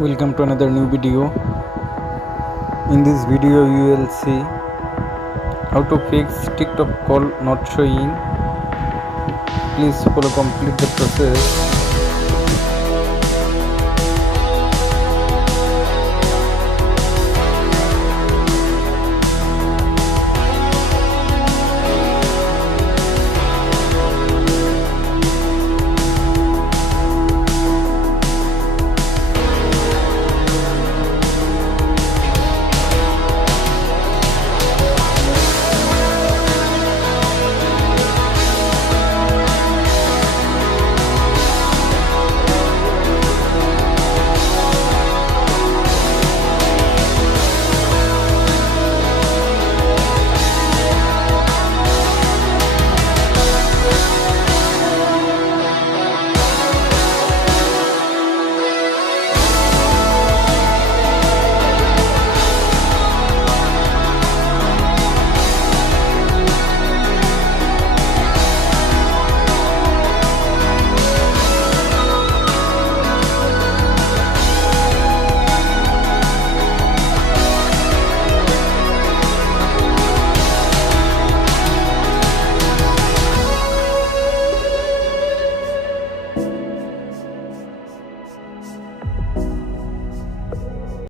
Welcome to another new video. In this video you will see how to fix TikTok call not showing. Please follow complete the process